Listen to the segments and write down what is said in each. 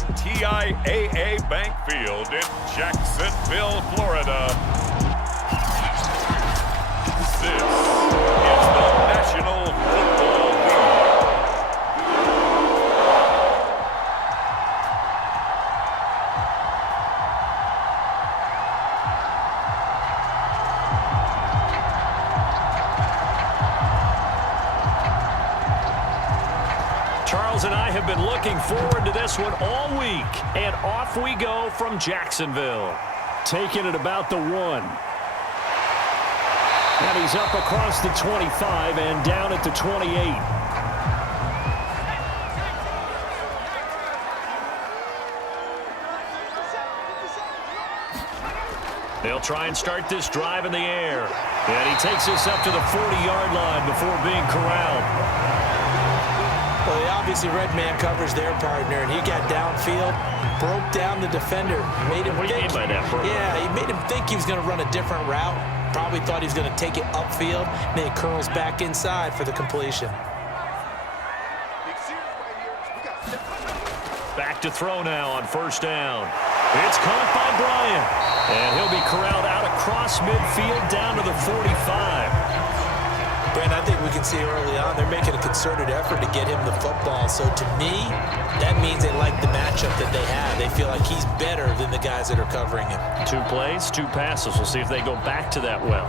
from TIAA Bank Field in Jacksonville, Florida. This is the National Football League. Charles and I have been looking forward to this one all week, and off we go from Jacksonville. Taking it about the 1. And he's up across the 25 and down at the 28. They'll try and start this drive in the air. And he takes us up to the 40-yard line before being corralled. Well, he obviously red man covers their partner, and he got downfield, broke down the defender, made him think. What do you mean by that, bro? Yeah, he made him think he was going to run a different route. Probably thought he was going to take it upfield, and then he curls back inside for the completion. Back to throw now on first down. It's caught by Bryant, and he'll be corralled out across midfield down to the 45. Brent, I think we can see early on they're making a concerted effort to get him the football. So to me, that means they like the matchup that they have. They feel like he's better than the guys that are covering him. 2 plays, 2 passes. We'll see if they go back to that well.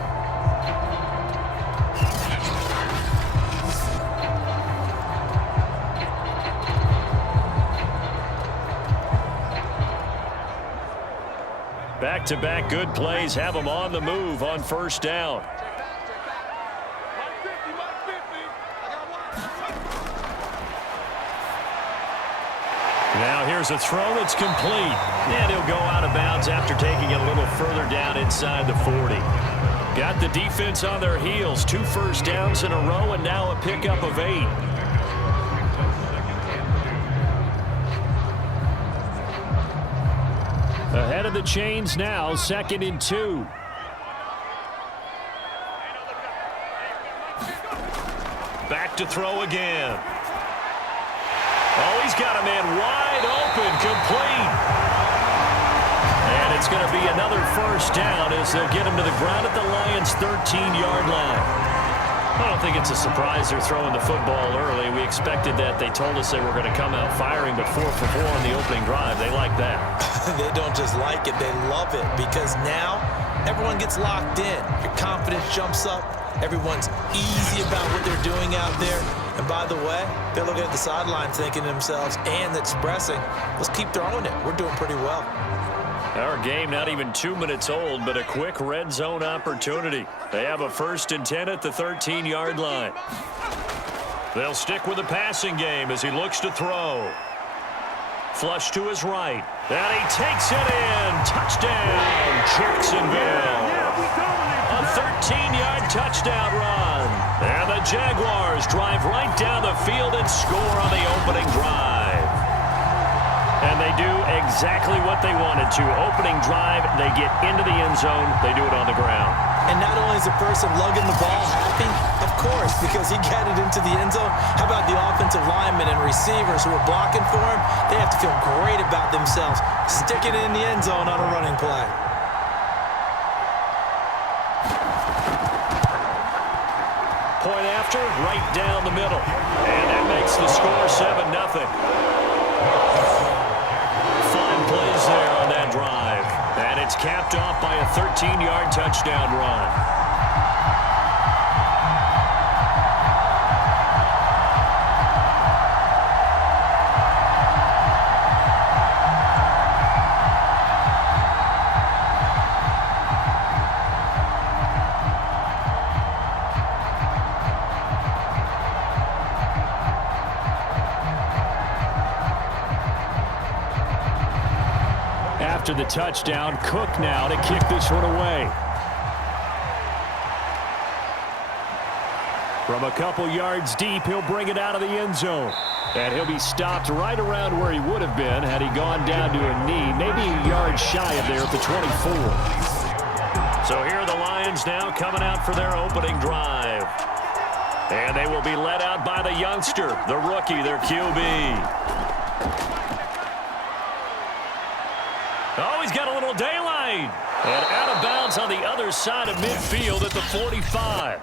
Back-to-back good plays have them on the move on first down. Now here's a throw that's complete. And he'll go out of bounds after taking it a little further down inside the 40. Got the defense on their heels. 2 first downs in a row and now a pickup of 8. Ahead of the chains now, 2nd and 2. Back to throw again. Oh, he's got a man wide open, complete. And it's going to be another first down as they'll get him to the ground at the Lions' 13-yard line. I don't think it's a surprise they're throwing the football early. We expected that. They told us they were going to come out firing, but 4 for 4 on the opening drive. They like that. They don't just like it, they love it, because now everyone gets locked in. Your confidence jumps up. Everyone's easy about what they're doing out there. And by the way, they're looking at the sideline thinking to themselves and expressing, let's keep throwing it. We're doing pretty well. Our game not even 2 minutes old, but a quick red zone opportunity. They have a 1st and 10 at the 13-yard line. They'll stick with the passing game as he looks to throw. Flush to his right. And he takes it in. Touchdown, Jacksonville. A 13-yard touchdown run. And the Jaguars drive right down the field and score on the opening drive. And they do exactly what they wanted to. Opening drive, they get into the end zone. They do it on the ground. And not only is the person lugging the ball happy, of course, because he got it into the end zone. How about the offensive linemen and receivers who are blocking for him? They have to feel great about themselves, sticking it in the end zone on a running play. Point after, right down the middle. And that makes the score 7-0. Fine plays there on that drive. And it's capped off by a 13-yard touchdown run. After the touchdown, Cook now to kick this one away. From a couple yards deep, he'll bring it out of the end zone. And he'll be stopped right around where he would have been had he gone down to a knee, maybe a yard shy of there at the 24. So here are the Lions now coming out for their opening drive. And they will be led out by the youngster, the rookie, their QB. made. And out of bounds on the other side of midfield at the 45.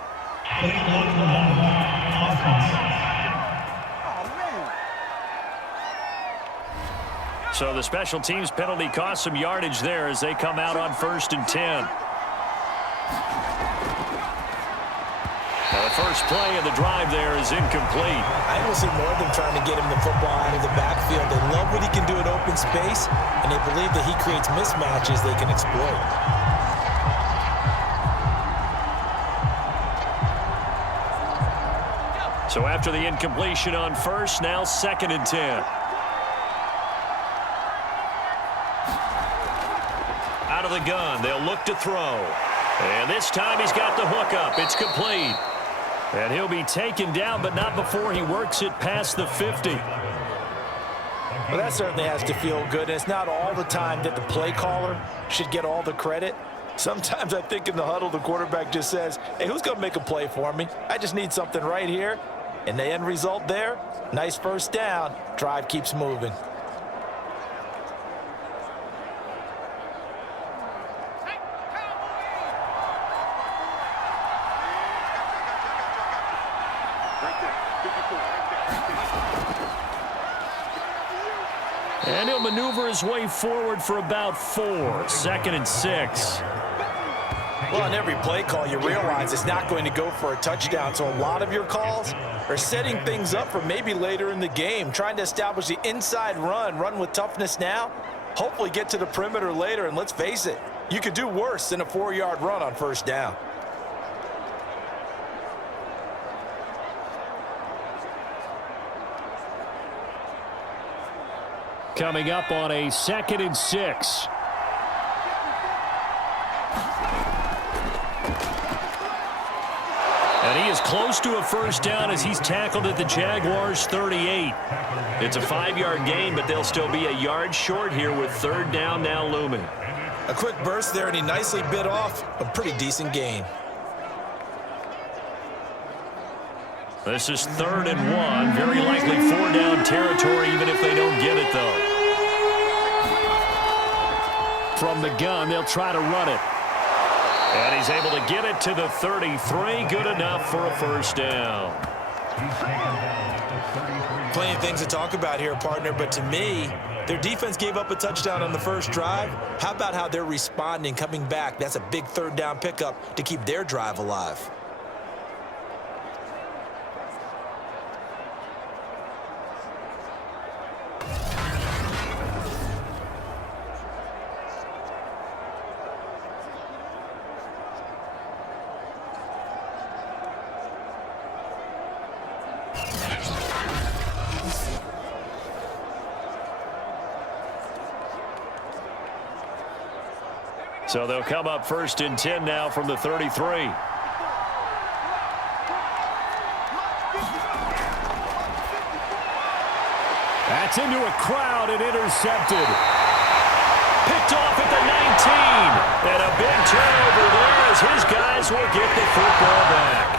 So the special teams penalty cost some yardage there as they come out on 1st and 10. Now the first play of the drive there is incomplete. I will see more of them trying to get him the football out of the backfield. They love what he can do in open space, and they believe that he creates mismatches they can exploit. So after the incompletion on 1st, now 2nd and 10. Out of the gun, they'll look to throw. And this time he's got the hook up. It's complete. And he'll be taken down, but not before he works it past the 50. Well, that certainly has to feel good. And it's not all the time that the play caller should get all the credit. Sometimes I think in the huddle, the quarterback just says, hey, who's going to make a play for me? I just need something right here. And the end result there, nice first down. Drive keeps moving. And he'll maneuver his way forward for about 4. 2nd and 6. Well, on every play call, you realize it's not going to go for a touchdown. So a lot of your calls are setting things up for maybe later in the game, trying to establish the inside run with toughness now, hopefully get to the perimeter later. And let's face it, you could do worse than a 4-yard run on 1st down. Coming up on a 2nd and 6. And he is close to a first down as he's tackled at the Jaguars' 38. It's a 5-yard gain, but they'll still be a yard short here with 3rd down now looming. A quick burst there, and he nicely bit off a pretty decent gain. This is 3rd and 1. Very likely 4-down territory, even if they don't get it, though. From the gun, they'll try to run it. And he's able to get it to the 33. Good enough for a first down. Plenty of things to talk about here, partner, but to me, their defense gave up a touchdown on the first drive. How about how they're responding, coming back? That's a big 3rd down pickup to keep their drive alive. So they'll come up 1st and 10 now from the 33. That's into a crowd and intercepted. Picked off at the 19. And a big turnover there as his guys will get the football back.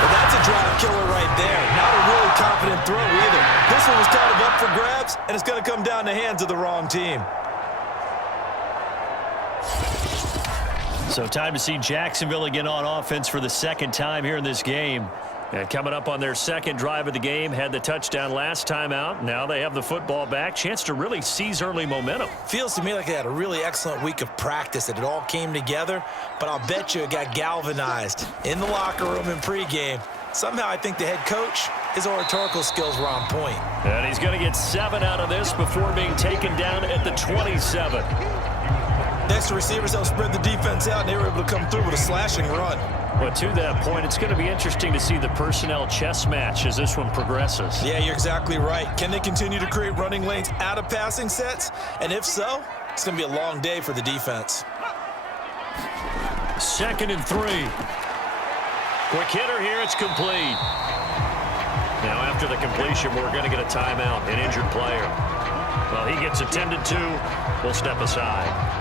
Well, that's a drive killer right there. Not a really confident throw either. This one was kind of up for grabs, and it's going to come down the hands of the wrong team. So time to see Jacksonville again on offense for the 2nd time here in this game. And coming up on their 2nd drive of the game, had the touchdown last time out. Now they have the football back. Chance to really seize early momentum. Feels to me like they had a really excellent week of practice, that it all came together. But I'll bet you it got galvanized in the locker room in pregame. Somehow I think the head coach, his oratorical skills were on point. And he's going to get 7 out of this before being taken down at the 27. Next to receivers, they'll spread the defense out, and they were able to come through with a slashing run. But to that point, it's going to be interesting to see the personnel chess match as this one progresses. Yeah, you're exactly right. Can they continue to create running lanes out of passing sets? And if so, it's going to be a long day for the defense. 2nd and 3. Quick hitter here, it's complete. Now after the completion, we're going to get a timeout, an injured player. Well, he gets attended to. We'll step aside.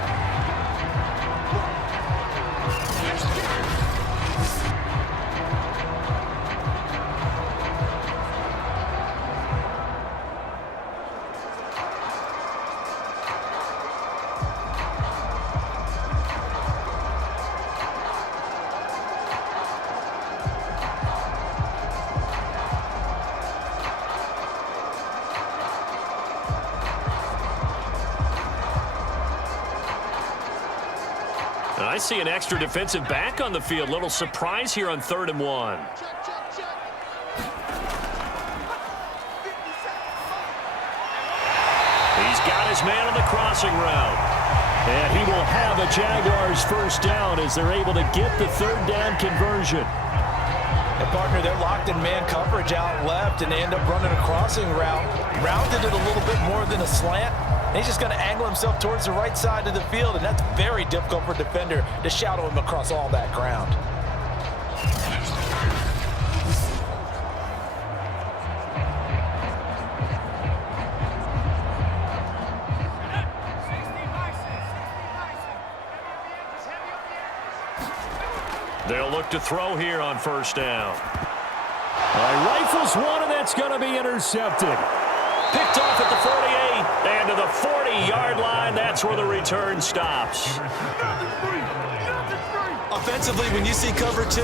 I see an extra defensive back on the field. Little surprise here on 3rd and 1. He's got his man on the crossing route. And he will have a Jaguars first down as they're able to get the 3rd down conversion. And partner, they're locked in man coverage out left, and they end up running a crossing route. Rounded it a little bit more than a slant. And he's just going to angle himself towards the right side of the field, and that's very difficult for a defender to shadow him across all that ground. They'll look to throw here on 1st down. Rifles one, and that's going to be intercepted. Picked off at the 48 and to the 40-yard line. That's where the return stops. Offensively, when you see cover 2,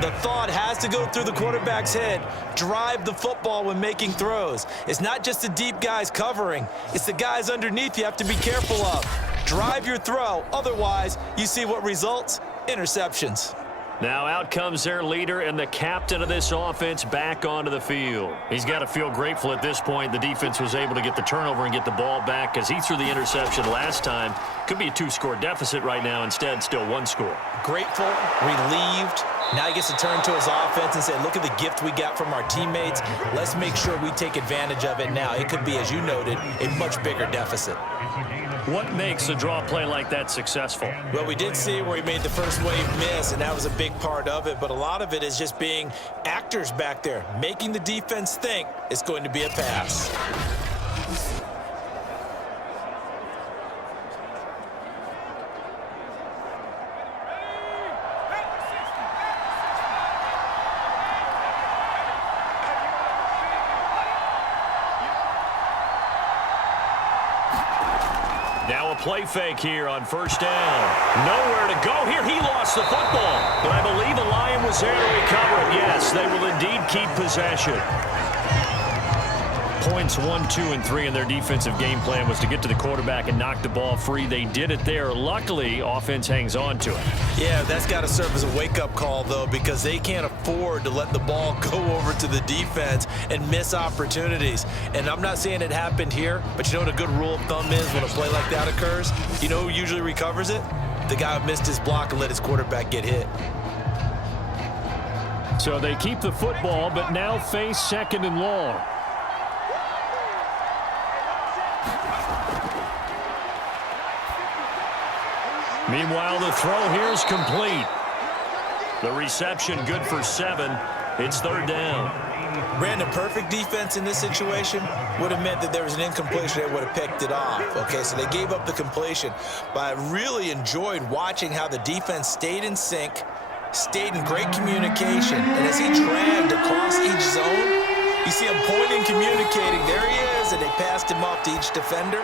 the thought has to go through the quarterback's head. Drive the football when making throws. It's not just the deep guys covering. It's the guys underneath you have to be careful of. Drive your throw. Otherwise, you see what results? Interceptions. Now out comes their leader and the captain of this offense back onto the field. He's got to feel grateful at this point the defense was able to get the turnover and get the ball back because he threw the interception last time. Could be a 2-score deficit right now. Instead, still 1 score. Grateful, Relieved. Now he gets to turn to his offense and say, look at the gift we got from our teammates. Let's make sure we take advantage of it now. It could be, as you noted, a much bigger deficit. What makes a draw play like that successful? Well, we did see where he made the first wave miss, and that was a big part of it. But a lot of it is just being actors back there, making the defense think it's going to be a pass. Now a play fake here on 1st down. Nowhere to go here. He lost the football. But I believe a Lion was there to recover it. Yes, they will indeed keep possession. Points 1, 2, and 3 in their defensive game plan was to get to the quarterback and knock the ball free. They did it there. Luckily, offense hangs on to it. Yeah, that's got to serve as a wake-up call, though, because they can't afford to let the ball go over to the defense and miss opportunities. And I'm not saying it happened here, but you know what a good rule of thumb is when a play like that occurs? You know who usually recovers it? The guy who missed his block and let his quarterback get hit. So they keep the football, but now face 2nd and long. Meanwhile, the throw here is complete. The reception good for 7. It's 3rd down. Brandon, perfect defense in this situation would have meant that there was an incompletion. They would have picked it off. Okay, so they gave up the completion. But I really enjoyed watching how the defense stayed in sync, stayed in great communication. And as he dragged across each zone, you see him pointing, communicating. There he is, and they passed him off to each defender.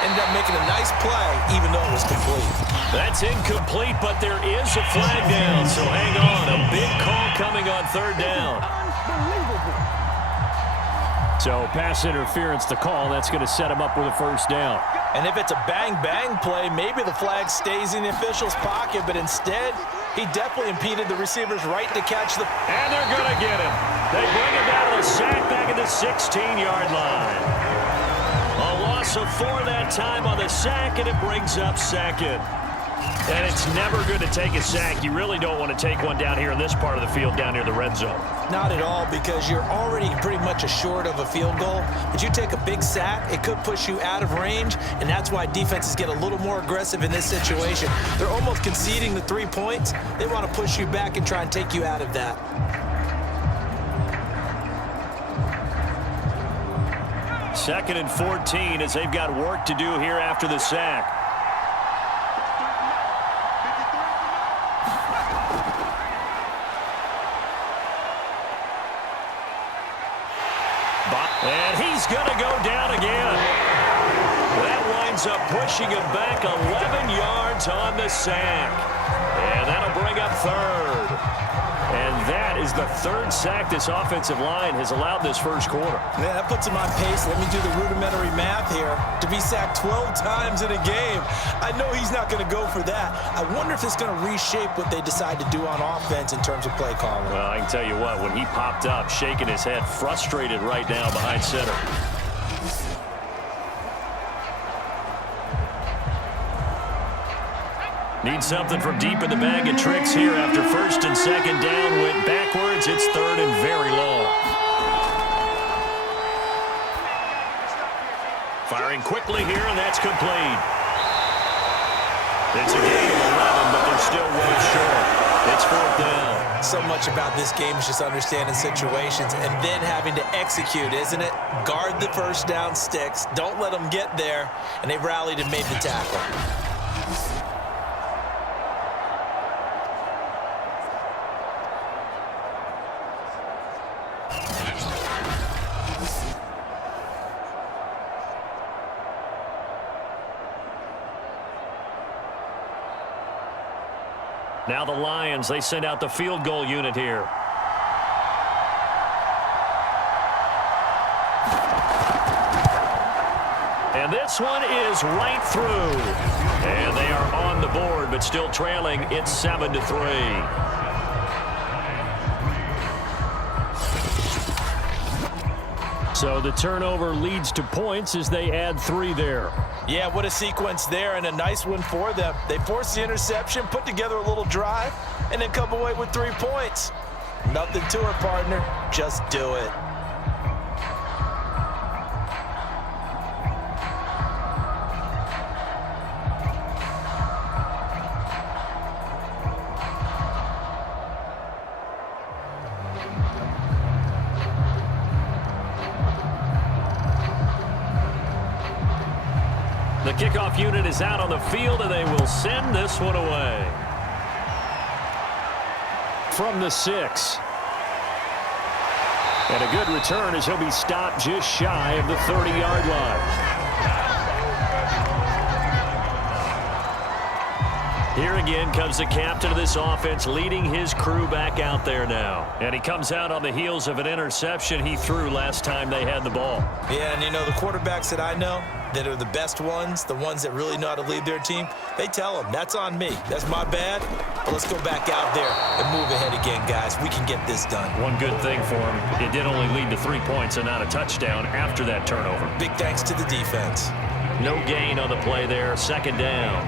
Ended up making a nice play, even though it was complete. That's incomplete, but there is a flag down, so hang on. A big call coming on 3rd down. So pass interference to call. That's going to set him up with a 1st down. And if it's a bang-bang play, maybe the flag stays in the official's pocket, but instead, he definitely impeded the receiver's right to catch the... And they're going to get him. They bring him down to the sack back at the 16-yard line. A loss of 4 that time on the sack, and it brings up 2nd. And it's never good to take a sack. You really don't want to take one down here in this part of the field, down near the red zone. Not at all, because you're already pretty much assured of a field goal. But you take a big sack, it could push you out of range, and that's why defenses get a little more aggressive in this situation. They're almost conceding the 3 points. They want to push you back and try and take you out of that. Second and 14 as they've got work to do here after the sack. And he's going to go down again. That winds up pushing him back 11 yards on the sack. And that'll bring up 3rd. And that is the third sack this offensive line has allowed this first quarter. Man, that puts him on pace. Let me do the rudimentary math here. To be sacked 12 times in a game, I know he's not going to go for that. I wonder if it's going to reshape what they decide to do on offense in terms of play calling. Well, I can tell you what, when he popped up, shaking his head, frustrated right now behind center. Needs something from deep in the bag of tricks here after first and second down. Went backwards. It's third and very long. Firing quickly here, and that's complete. It's a gain of 11, but they're still way short. It's fourth down. So much about this game is just understanding situations and then having to execute, isn't it? Guard the first down sticks. Don't let them get there. And they rallied and made the tackle. Now the Lions, they send out the field goal unit here. And this one is right through. And they are on the board, but still trailing. It's 7-3. So the turnover leads to points as they add 3 there. Yeah, what a sequence there, and a nice one for them. They forced the interception, put together a little drive, and then come away with 3 points. Nothing to it, partner. Just do it. The kickoff unit is out on the field, and they will send this one away. From the 6. And a good return as he'll be stopped just shy of the 30-yard line. Here again comes the captain of this offense, leading his crew back out there now. And he comes out on the heels of an interception he threw last time they had the ball. Yeah, and you know, the quarterbacks that I know that are the best ones, the ones that really know how to lead their team, they tell them, that's on me. That's my bad. But let's go back out there and move ahead again, guys. We can get this done. One good thing for him, it did only lead to 3 points and not a touchdown after that turnover. Big thanks to the defense. No gain on the play there, second down.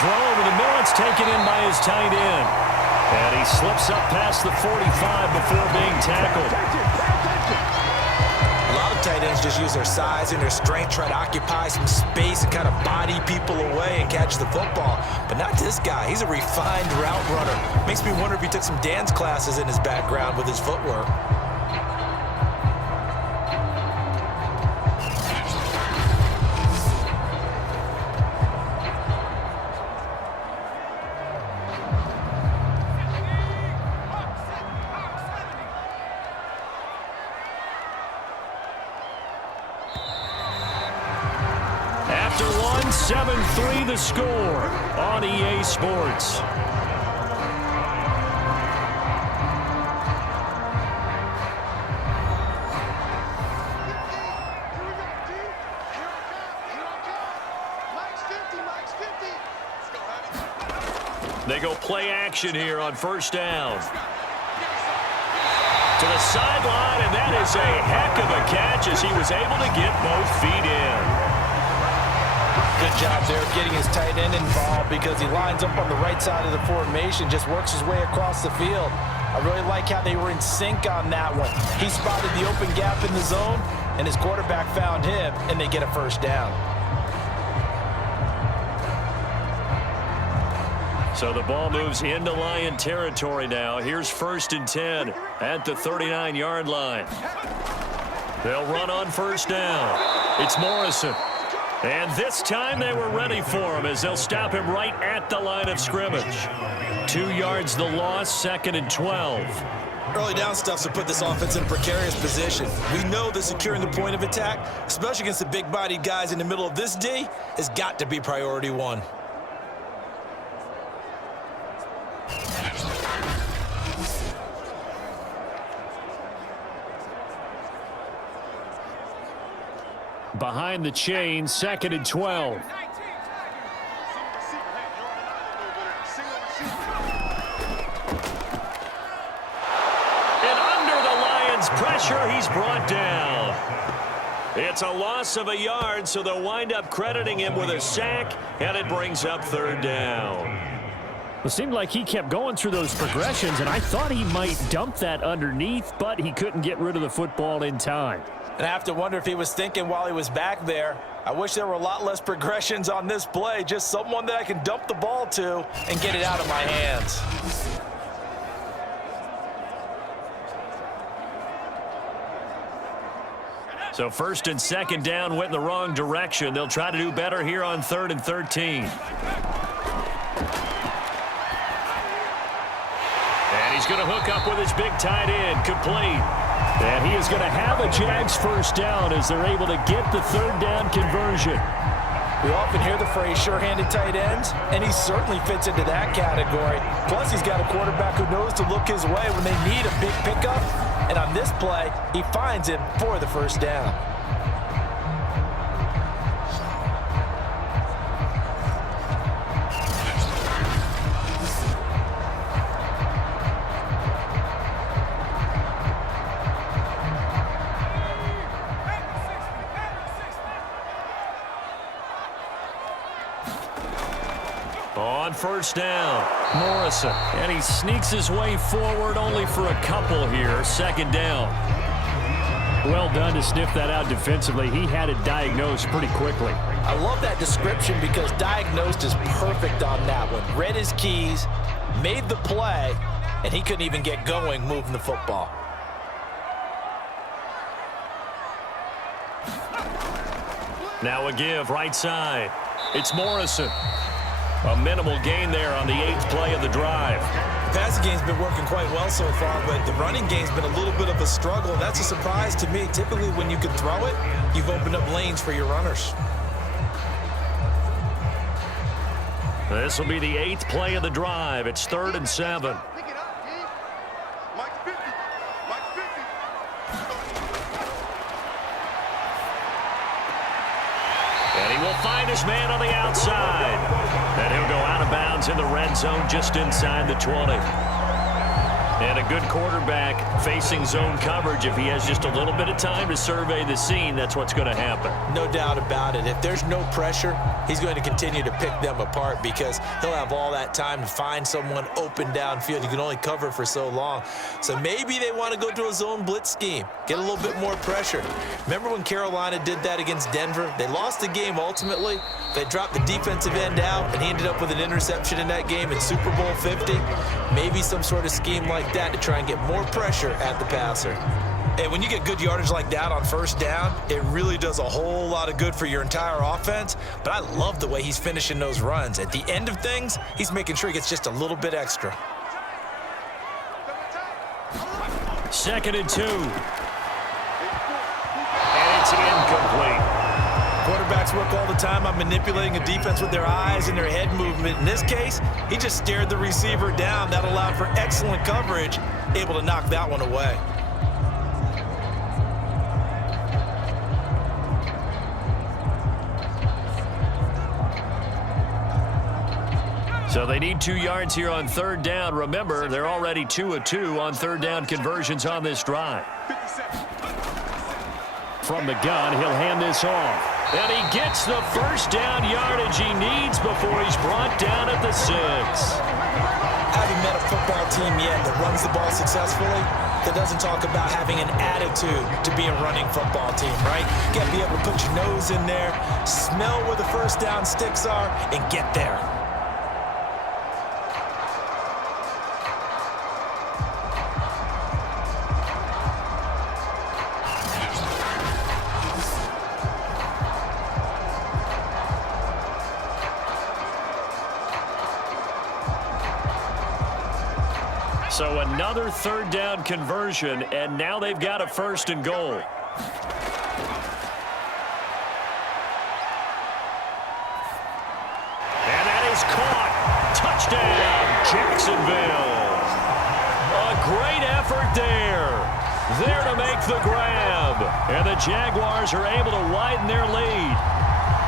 Throw over the middle. It's taken in by his tight end. And he slips up past the 45 before being tackled. A lot of tight ends just use their size and their strength, try to occupy some space and kind of body people away and catch the football. But not this guy. He's a refined route runner. Makes me wonder if he took some dance classes in his background with his footwork. After 7-3 the score on EA Sports. They go play action here on first down. To the sideline, and that is a heck of a catch as he was able to get both feet in. Good job there of getting his tight end involved because he lines up on the right side of the formation, just works his way across the field. I really like how they were in sync on that one. He spotted the open gap in the zone, and his quarterback found him, and they get a first down. So the ball moves into Lion territory now. Here's 1st and 10 at the 39-yard line. They'll run on first down. It's Morrison. And this time they were ready for him as they'll stop him right at the line of scrimmage. 2 yards the loss, 2nd and 12. Early down stuffs will put this offense in a precarious position. We know that securing the point of attack, especially against the big-bodied guys in the middle of this D, has got to be priority one. Behind the chain, 2nd and 12. Pressure, he's brought down. It's a loss of a yard, so they'll wind up crediting him with a sack, and it brings up 3rd down. It seemed like he kept going through those progressions, and I thought he might dump that underneath, but he couldn't get rid of the football in time. And I have to wonder if he was thinking while he was back there, I wish there were a lot less progressions on this play, just someone that I can dump the ball to and get it out of my hands. So 1st and 2nd down went in the wrong direction. They'll try to do better here on 3rd and 13. And he's going to hook up with his big tight end, complete. And he is going to have a Jags 1st down as they're able to get the 3rd down conversion. We often hear the phrase sure-handed tight ends, and he certainly fits into that category. Plus, he's got a quarterback who knows to look his way when they need a big pickup. And on this play, he finds him for the 1st down. On 1st down, Morrison. And he sneaks his way forward only for a couple here. 2nd down. Well done to sniff that out defensively. He had it diagnosed pretty quickly. I love that description because diagnosed is perfect on that one. Read his keys, made the play, and he couldn't even get going moving the football. Now a give right side. It's Morrison. A minimal gain there on the 8th play of the drive. The passing game's been working quite well so far, but the running game's been a little bit of a struggle. That's a surprise to me. Typically, when you can throw it, you've opened up lanes for your runners. This will be the 8th play of the drive. It's 3rd and 7. And he will find his man on the outside. And he'll go out of bounds in the red zone just inside the 20. And a good quarterback facing zone coverage. If he has just a little bit of time to survey the scene, that's what's going to happen. No doubt about it. If there's no pressure, he's going to continue to pick them apart because he'll have all that time to find someone open downfield. You can only cover for so long. So maybe they want to go to a zone blitz scheme, get a little bit more pressure. Remember when Carolina did that against Denver? They lost the game ultimately. They dropped the defensive end out, and he ended up with an interception in that game in Super Bowl 50. Maybe some sort of scheme like that to try and get more pressure at the passer. And when you get good yardage like that on 1st down, it really does a whole lot of good for your entire offense. But I love the way he's finishing those runs. At the end of things, he's making sure he gets just a little bit extra. 2nd and 2. And it's incomplete. Quarterbacks work all the time on manipulating a defense with their eyes and their head movement. In this case, he just stared the receiver down. That allowed for excellent coverage, able to knock that one away. So they need 2 yards here on 3rd down. Remember, they're already 2 of 2 on 3rd down conversions on this drive. From the gun, he'll hand this off. And he gets the 1st down yardage he needs before he's brought down at the 6. I haven't met a football team yet that runs the ball successfully that doesn't talk about having an attitude to be a running football team, right? You got to be able to put your nose in there, smell where the 1st down sticks are, and get there. So another third down conversion, and now they've got a 1st and goal. And that is caught. Touchdown, Jacksonville. A great effort there. There to make the grab. And the Jaguars are able to widen their lead.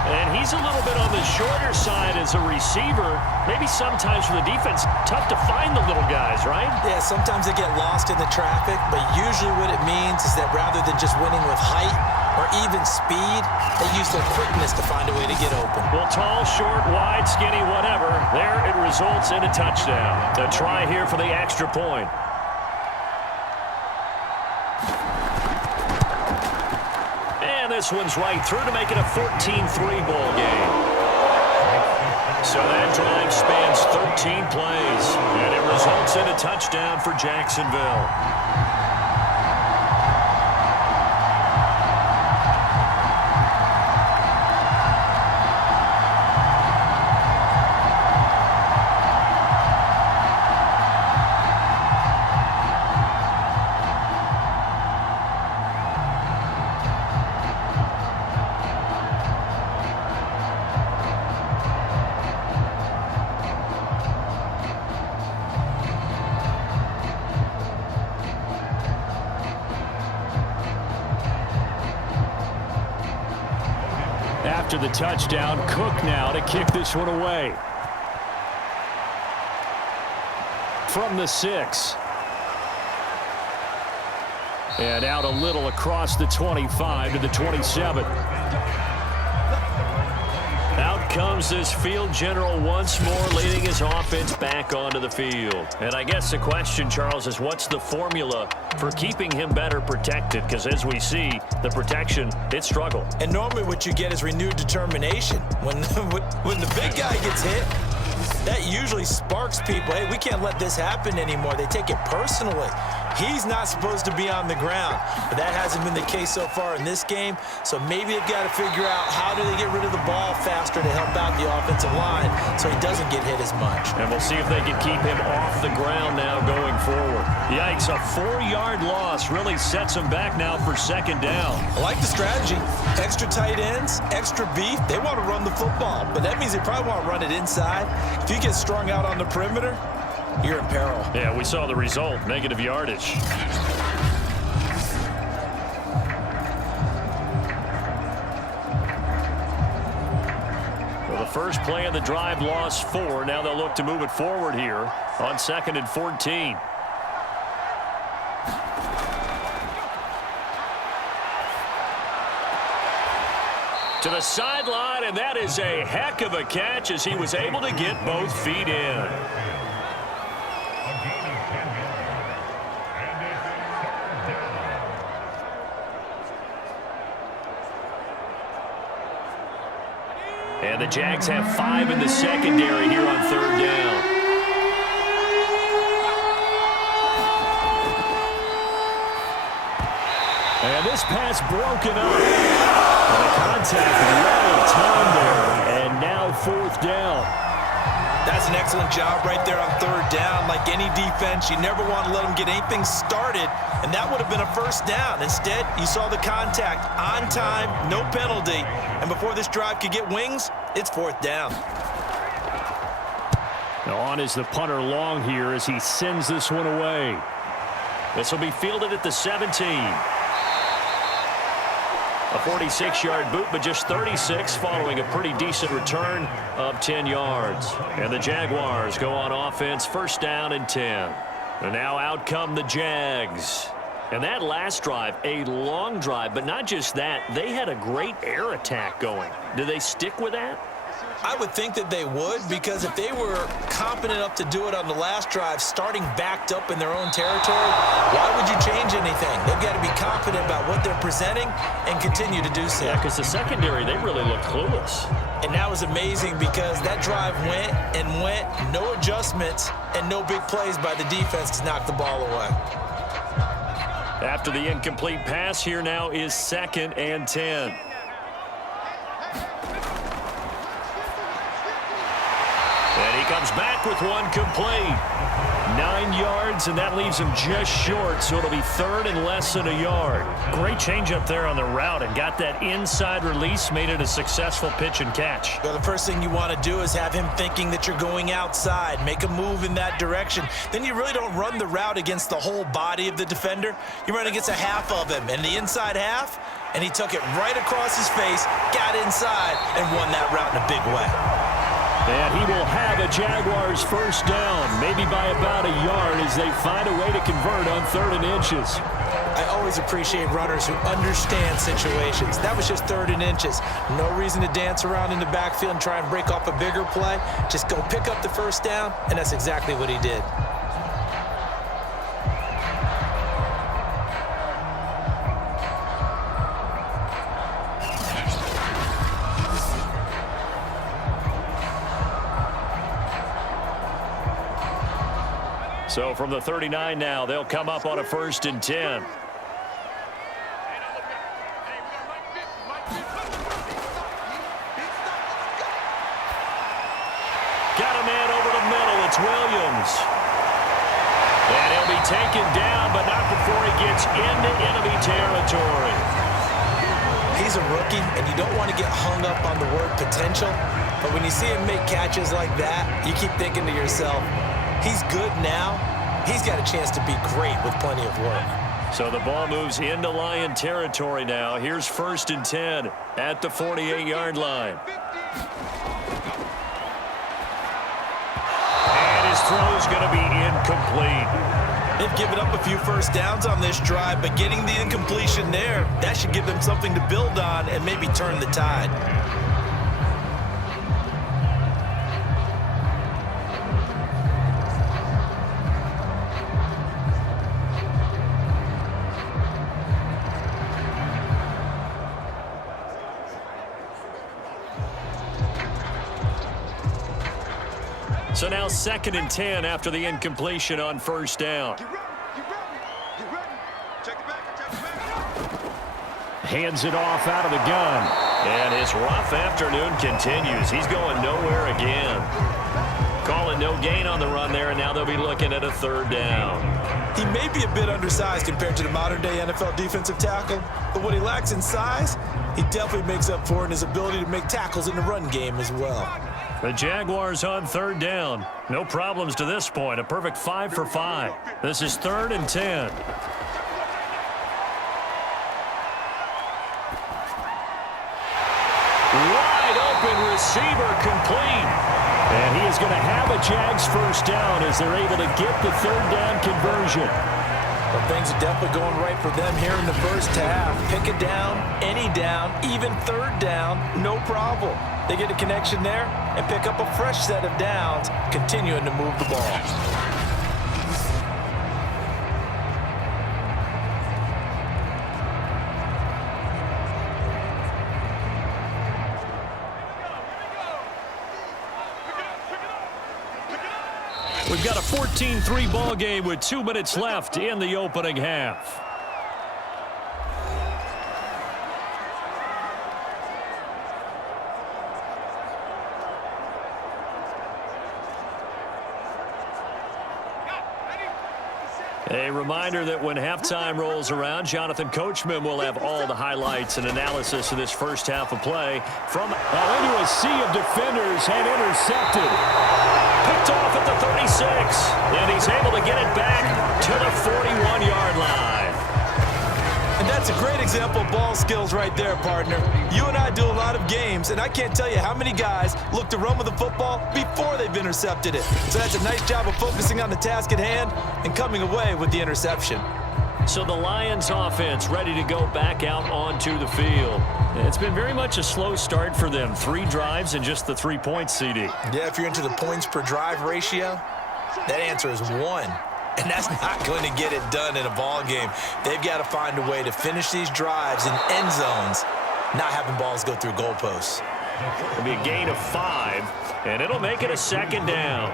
And he's a little bit on the shorter side as a receiver. Maybe sometimes for the defense, tough to find the little guys, right? Yeah, sometimes they get lost in the traffic, but usually what it means is that rather than just winning with height or even speed, they use their quickness to find a way to get open. Well, tall, short, wide, skinny, whatever. There it results in a touchdown. A try here for the extra point. And this one's right through to make it a 14-3 ball game. So that drive spans 13 plays, and it results in a touchdown for Jacksonville. After the touchdown, Cook now to kick this one away. From the 6. And out a little across the 25 to the 27. Out comes this field general once more, leading his offense back onto the field. And I guess the question, Charles, is what's the formula for keeping him better protected? Because as we see, the protection, it struggled. And normally what you get is renewed determination. When the big guy gets hit, that usually sparks people. Hey, we can't let this happen anymore. They take it personally. He's not supposed to be on the ground, but that hasn't been the case so far in this game. So maybe they've got to figure out how do they get rid of the ball faster to help out the offensive line so he doesn't get hit as much. And we'll see if they can keep him off the ground now going forward. Yikes, a 4-yard loss really sets him back now for 2nd down. I like the strategy. Extra tight ends, extra beef. They want to run the football, but that means they probably want to run it inside. If you get strung out on the perimeter, you're in peril. Yeah, we saw the result, negative yardage. Well, the first play of the drive lost 4. Now they'll look to move it forward here on 2nd and 14. To the sideline, and that is a heck of a catch as he was able to get both feet in. And the Jags have 5 in the secondary here on 3rd down. And this pass broken up. And the contact well timed there. And now 4th down. That's an excellent job right there on 3rd down. Like any defense, you never want to let them get anything started, and that would have been a 1st down. Instead, you saw the contact on time, no penalty, and before this drive could get wings, it's 4th down. Now on is the punter long here as he sends this one away. This will be fielded at the 17. A 46-yard boot, but just 36 following a pretty decent return of 10 yards. And the Jaguars go on offense, 1st down and 10. And now out come the Jags. And that last drive, a long drive, but not just that, they had a great air attack going. Do they stick with that? I would think that they would, because if they were competent enough to do it on the last drive, starting backed up in their own territory, why would you change anything? They've got to be confident about what they're presenting and continue to do so. Yeah, because the secondary, they really look clueless. And that was amazing because that drive went and went, no adjustments, and no big plays by the defense to knock the ball away. After the incomplete pass, here now is 2nd and 10. And he Comes back with one complete. 9 yards, and that leaves him just short, so it'll be third and less than a yard. Great change up there on the route and got that inside release, made it a successful pitch and catch. Well, the first thing you want to do is have him thinking that you're going outside, make a move in that direction. Then you really don't run the route against the whole body of the defender. You run against a half of him, and the inside half, and he took it right across his face, got inside, and won that route in a big way. And he will have a Jaguars first down, maybe by about a yard as they find a way to convert on 3rd and inches. I always appreciate runners who understand situations. That was just 3rd and inches. No reason to dance around in the backfield and try and break off a bigger play. Just go pick up the first down, and that's exactly what he did. So from the 39 now, they'll come up on a 1st and 10. Got a man over the middle. It's Williams. And he'll be taken down, but not before he gets into enemy territory. He's a rookie, and you don't want to get hung up on the word potential. But when you see him make catches like that, you keep thinking to yourself, he's good now. He's got a chance to be great with plenty of work. So the ball moves into Lion territory now. Here's 1st and 10 at the 48-yard line. And his throw's going to be incomplete. They've given up a few first downs on this drive, but getting the incompletion there, that should give them something to build on and maybe turn the tide. So now 2nd and 10 after the incompletion on 1st down. Hands it off out of the gun. And his rough afternoon continues. He's going nowhere again. Calling no gain on the run there, and now they'll be looking at a 3rd down. He may be a bit undersized compared to the modern-day NFL defensive tackle, but what he lacks in size, he definitely makes up for in his ability to make tackles in the run game as well. The Jaguars on 3rd down. No problems to this point. A perfect 5 for 5. This is 3rd and 10. Wide open receiver complete. And he is going to have a Jags first down as they're able to get the 3rd down conversion. Well, things are definitely going right for them here in the first half. Pick a down, any down, even 3rd down, no problem. They get a connection there and pick up a fresh set of downs, continuing to move the ball. We've got a 14-3 ball game with 2 minutes left in the opening half. A reminder that when halftime rolls around, Jonathan Coachman will have all the highlights and analysis of this first half of play from into a sea of defenders and intercepted. Picked off at the 36, and he's able to get it back to the 41-yard line. And that's a great example of ball skills right there, partner. You and I do a lot of games, and I can't tell you how many guys look to run with the football before they've intercepted it. So that's a nice job of focusing on the task at hand and coming away with the interception. So the Lions offense ready to go back out onto the field. It's been very much a slow start for them. 3 drives and just the 3 points, CD. Yeah, if you're into the points per drive ratio, that answer is 1. And that's not going to get it done in a ball game. They've got to find a way to finish these drives in end zones, not having balls go through goalposts. It'll be a gain of 5, and it'll make it a 2nd down.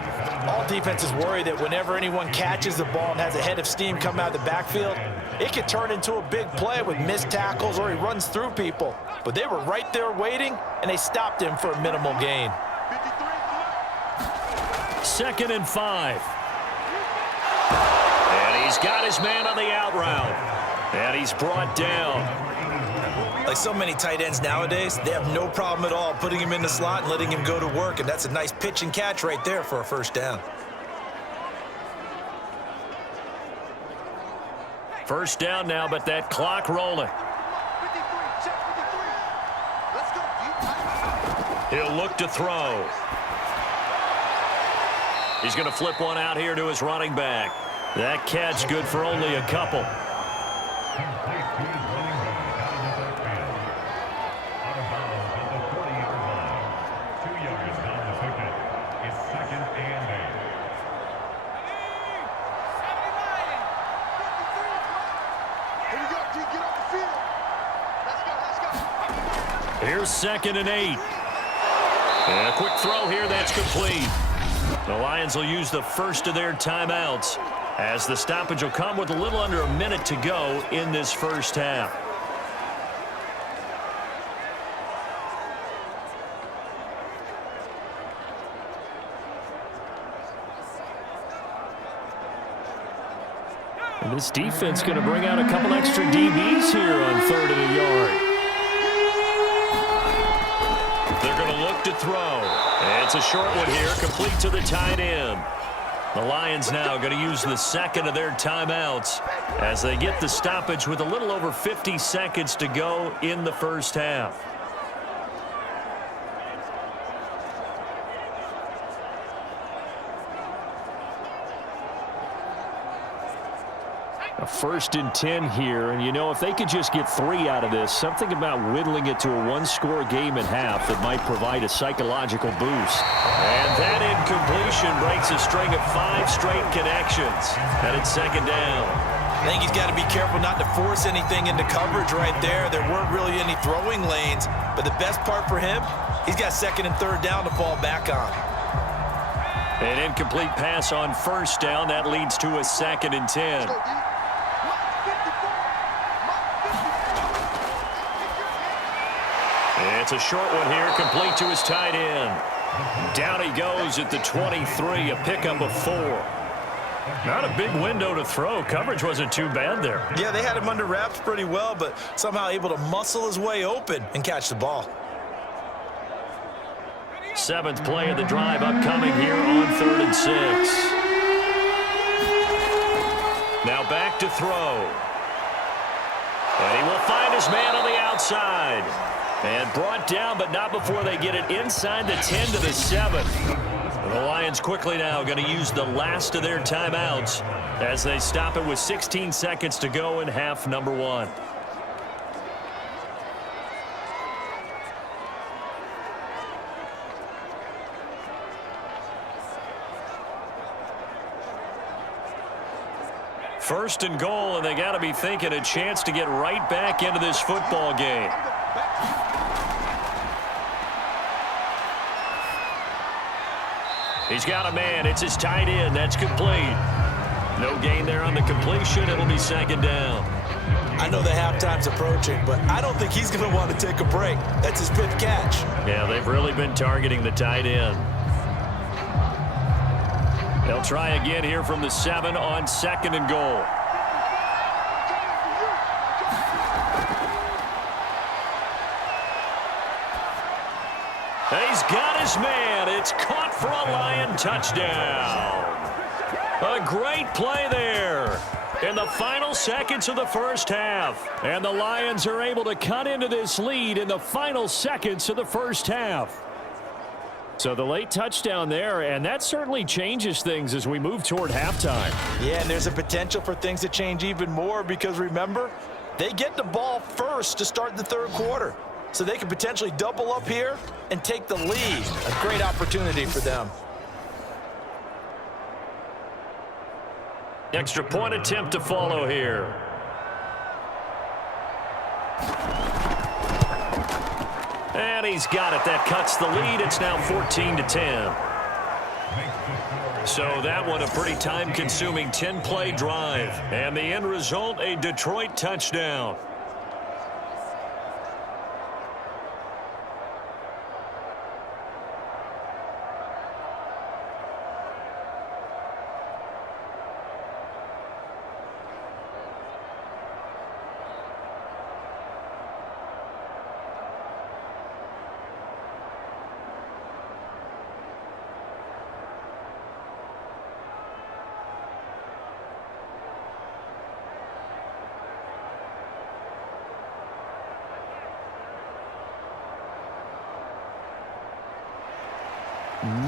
All defenses worry that whenever anyone catches the ball and has a head of steam come out of the backfield, it could turn into a big play with missed tackles or he runs through people. But they were right there waiting, and they stopped him for a minimal gain. 2nd and 5. And he's got his man on the out route. And he's brought down. Like so many tight ends nowadays, they have no problem at all putting him in the slot and letting him go to work, and that's a nice pitch and catch right there for a first down. First down now, but that clock rolling. He'll look to throw. He's going to flip one out here to his running back. That catch good for only a couple. Here's 2nd and 8. And a quick throw here, that's complete. The Lions will use the first of their timeouts as the stoppage will come with a little under a minute to go in this first half. And this defense going to bring out a couple extra DBs here on 3rd and a yard. They're going to look to throw. And it's a short one here, complete to the tight end. The Lions now going to use the second of their timeouts as they get the stoppage with a little over 50 seconds to go in the first half. A 1st and 10 here, and you know, if they could just get 3 out of this, something about whittling it to a one-score game at half that might provide a psychological boost. And that incompletion breaks a string of 5 straight connections. And it's 2nd down. I think he's got to be careful not to force anything into coverage right there. There weren't really any throwing lanes, but the best part for him, he's got 2nd and 3rd down to fall back on. An incomplete pass on 1st down. That leads to a 2nd and 10. It's a short one here, complete to his tight end. Down he goes at the 23, a pickup of 4. Not a big window to throw. Coverage wasn't too bad there. Yeah, they had him under wraps pretty well, but somehow able to muscle his way open and catch the ball. 7th play of the drive upcoming here on 3rd and 6. Now back to throw. And he will find his man on the outside. And brought down, but not before they get it inside the 10 to the 7. The Lions quickly now going to use the last of their timeouts as they stop it with 16 seconds to go in half number 1. First and goal, and they got to be thinking a chance to get right back into this football game. He's got a man. It's his tight end. That's complete. No gain there on the completion. It'll be 2nd down. I know the halftime's approaching, but I don't think he's going to want to take a break. That's his 5th catch. Yeah, they've really been targeting the tight end. They'll try again here from the 7 on 2nd and goal. He's got his man. It's caught for a Lion touchdown. A great play there in the final seconds of the first half. And the Lions are able to cut into this lead in the final seconds of the first half. So the late touchdown there, and that certainly changes things as we move toward halftime. Yeah, and there's a potential for things to change even more because, remember, they get the ball first to start the 3rd quarter. So they could potentially double up here and take the lead. A great opportunity for them. Extra point attempt to follow here. And he's got it. That cuts the lead. It's now 14-10. So that one a pretty time-consuming 10-play drive. And the end result, a Detroit touchdown.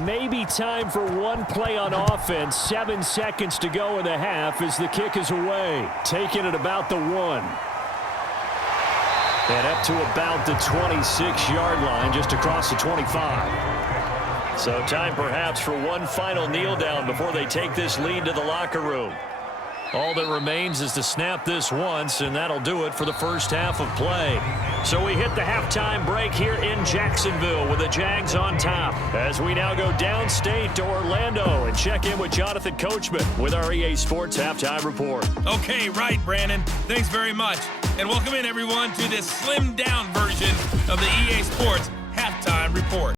Maybe time for one play on offense. 7 seconds to go in the half as the kick is away. Taking it about the 1. And up to about the 26-yard line, just across the 25. So time perhaps for one final kneel down before they take this lead to the locker room. All that remains is to snap this once, and that'll do it for the first half of play. So we hit the halftime break here in Jacksonville with the Jags on top. As we now go downstate to Orlando and check in with Jonathan Coachman with our EA Sports Halftime Report. Okay, right, Brandon. Thanks very much. And welcome in, everyone, to this slimmed-down version of the EA Sports Halftime Report.